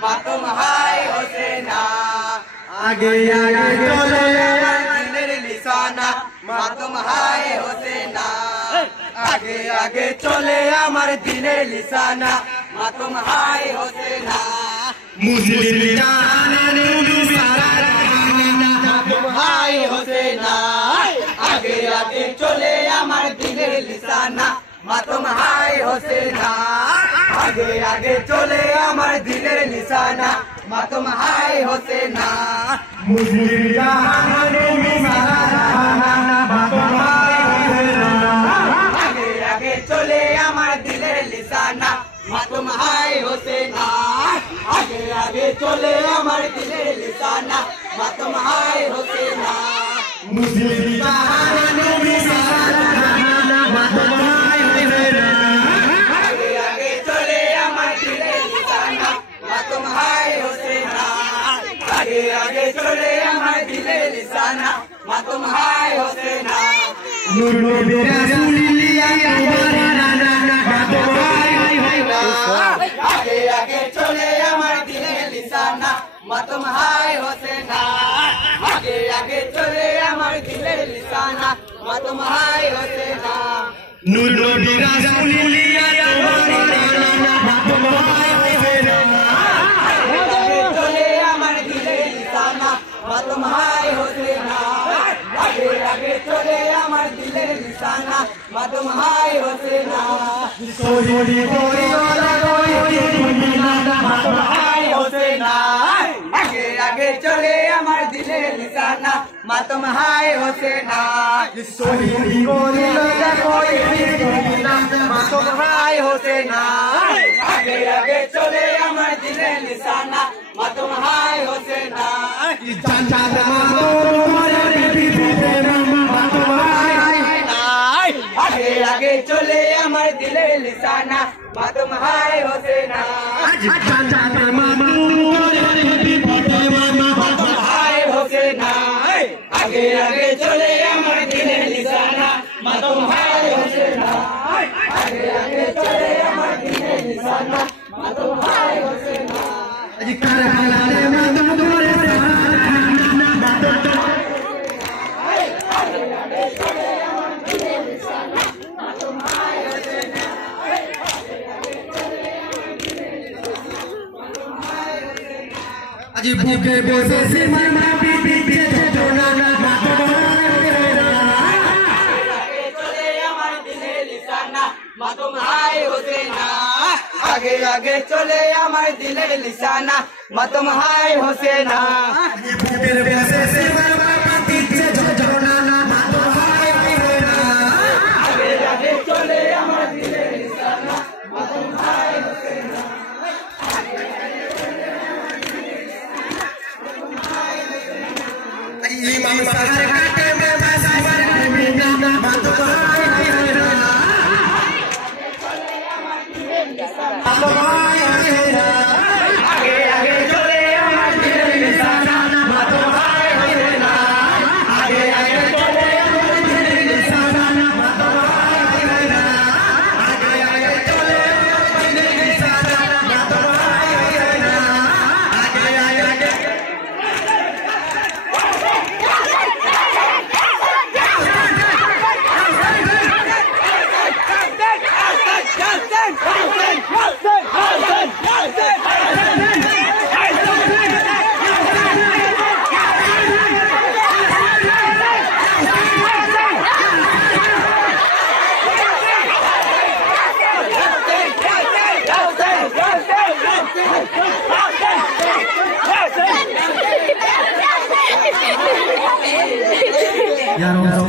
मातम हाय हुसैना आगे आगे चले दिलेर निशाना मातम हाय हुसैना आगे आगे चले আমার দিনের নিশানা মাতম হায় হোসেনা मुस्लिम জানানে মুসারা মাতম হায় হোসেনা আগে আগে চলে আমার দিনের নিশানা মাতম হায় হোসেনা আগে আগে চলে আমার দিনের নিশানা মাতম হায় হোসেনা मुस्लिम জানানে মুসারা মাতম হায় হোসেনা আগে আগে চলে আমার দিলের নিশানা মাতম হায় হোসেনা আগে আগে চলে আমার দিলের নিশানা মাতম হায় হোসেনা मुस्लिम জানানে মুসারা মাতম হায় হোসেনা আগে আগে চলে আমার দিলের নিশানা মাতম হায় হোসেনা আগে আগে চলে আমার দিলের নিশানা মাতম হায় হোসেনা নূর নবী রাসূলিল্লাহ মুবারানা মাতম হায় হোসেনা আগে আগে চলে আমার দিলের নিশানা মাতম হায় হোসেনা আগে আগে চলে আমার দিলের নিশানা মাতম হায় হোসেনা নূর নবী রাসূলিল্লাহ মুবারানা মাতম হায় হোসেনা আগে চলে আমার দিলের নিশানা মাতম হায় হোসেনা আগে আগে চলে আমার দিলের নিশানা মাতম হায় হোসেনা সোহরি পরিওয়ালা কোই দুনিয়া মাতম হায় হোসেনা আগে আগে চলে আমার দিলের নিশানা মাতম হায় হোসেনা সোহরি পরিওয়ালা কোই দুনিয়া মাতম হায় হোসেনা আগে আগে চলে আমার দিলের নিশানা মাতম হায় হোসেনা জান মাতম বিবিতে মাতম হায় আগে আগে চলে আমার দিলের নিশানা মাতম হায় হোসেনা জান মাতম বিবিতে মাতম হায় হোসেনা আগে আগে চলে আমার দিলের নিশানা মাতম হায় হোসেনা আগে আগে চলে আমার দিলের নিশানা মাতম হায় হোসেনা আজি কারবালাতে মাতম ধরে আজি বুকে বসে মামা বিবিতে জোনা মাতম চলে আমার দিলের নিশানা মাতম হায় হোসেনা আগে আগে চলে আমার দিলের নিশানা মাতম হায় হোসেনা বুকের বসে মামা বিবিতে জোনা মাতম হায় হোসেনা আগে আগে চলে আমার দিলের নিশানা মাতম হায় হোসেনা ইমাম সাহার কাটে বাবা সাহার মিনা মাতম হায় হোসেনা মাতম হায় হোসেনা আগে আগে চলে আমার দিলের নিশানা মাতম হায় হোসেনা আগে আগে চলে আমার দিলের নিশানা মাতম হায় হোসেনা আগে আগে চলে দিনের নিশানা মাতম হায় হোসেনা আগে আগে Ya